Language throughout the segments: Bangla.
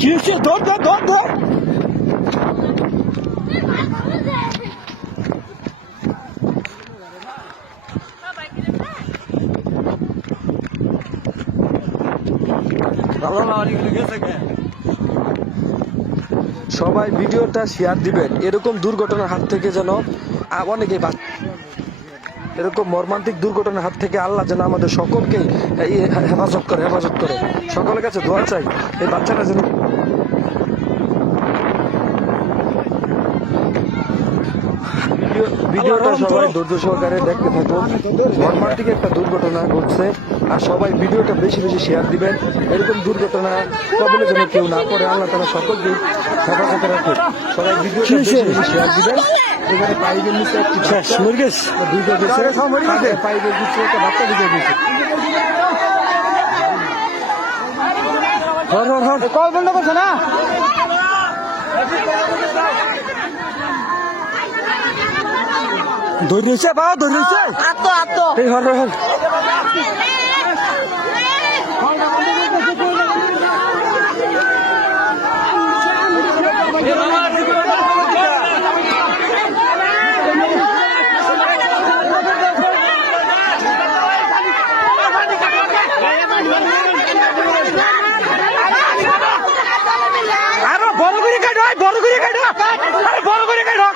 কি হচ্ছে? ধর ধর ধর ধর। সবাই ভিডিওটা শেয়ার দিবেন, এরকম দুর্ঘটনার হাত থেকে যেন অনেকেই এরকম মর্মান্তিক দুর্ঘটনার হাত থেকে আল্লাহ যেন আমাদের সকলকে হেফাজত করে। সকলের কাছে দোয়া চাই এই বাচ্চাটা যেন ভিডিওটা সবাই ধৈর্য সহকারে দেখতে থাকুন। মর্মান্তিক একটা দুর্ঘটনা ঘটছে, আর সবাই ভিডিওটা বেশি বেশি শেয়ার দিবেন। এরকম দুর্ঘটনা কবলে যেন কেউ না পড়ে, আল্লাহ তারা সকলকে হেফাজতে রাখে। সবাই ভিডিওটা বেশি বেশি শেয়ার দিবেন। এখানে পাইপের নিচে একটি দুইটা গেছে, পাইপের নিচে একটা বাচ্চা ঢুকে গেছে। কল বন্ধ করছে না? ধরেছে বা ধরেছে এই হল হল বড় করে কাটো, বড় করে কাটো, বড় করে কাটো।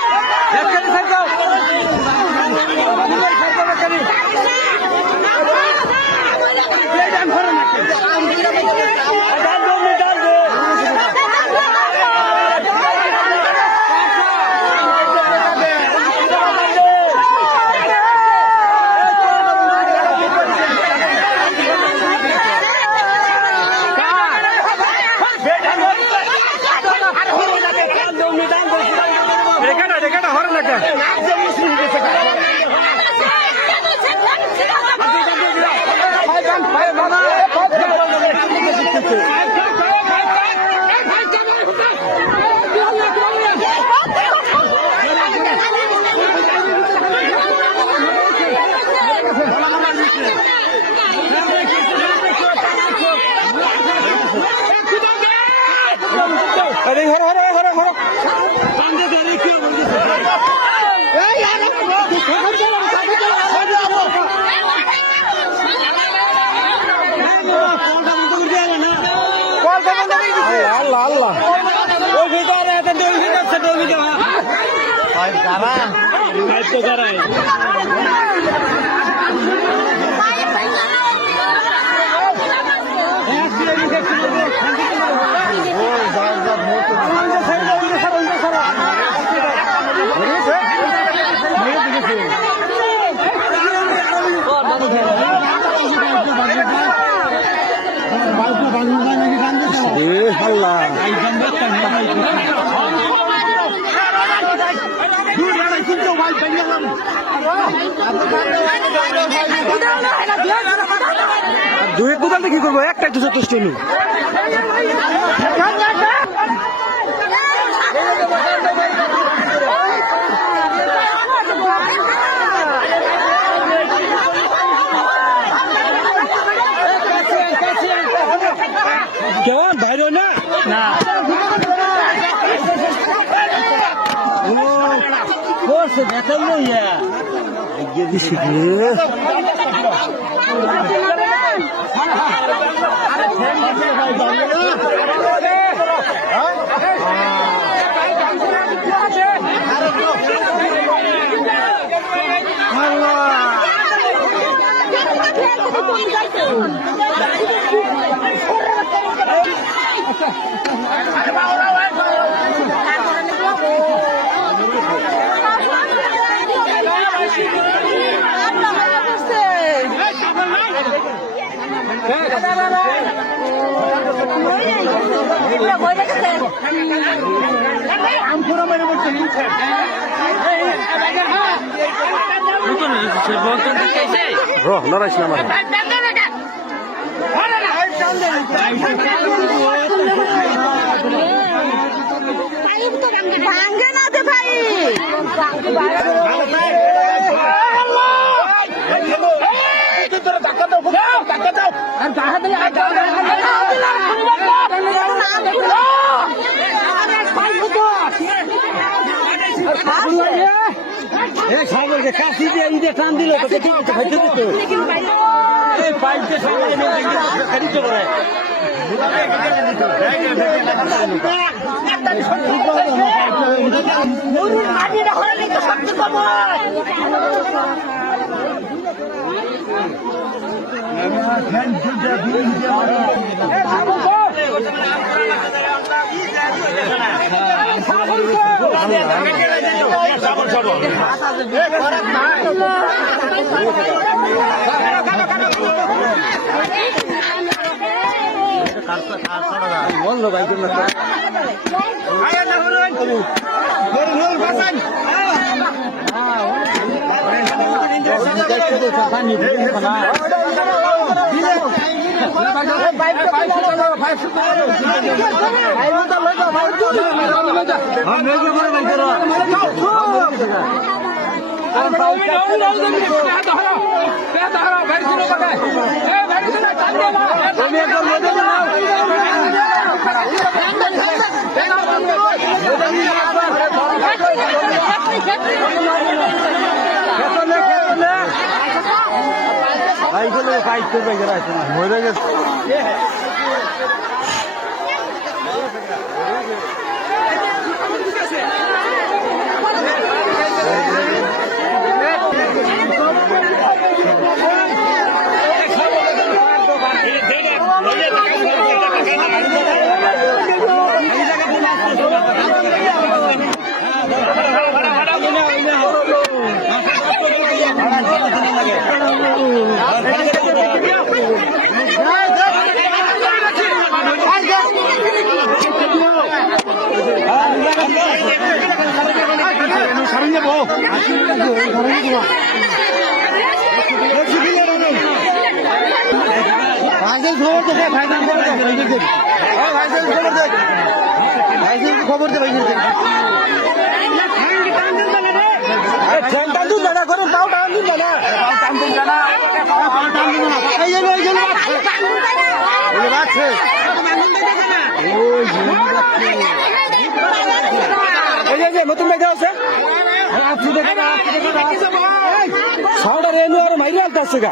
আল্লাহ আল্লাহ দুই কোদালটা কি করবো? একটা একটু যথেষ্ট নেই। কেমন বাইরে না না বেতন নইয়া দিছি লড়াইস না আমার ভাঙ্গে না দে ভাই ধাক্কা দাও কাশি দিয়ে ঈদে টান দিল তো খাইতে দিত এই পাইতে সবাই খাইতে করে বললো ভাই মরে গেছে খবর দে নতুন দেখা আছে সাউন্ড রেনু আর মাইরে আলতাছে গা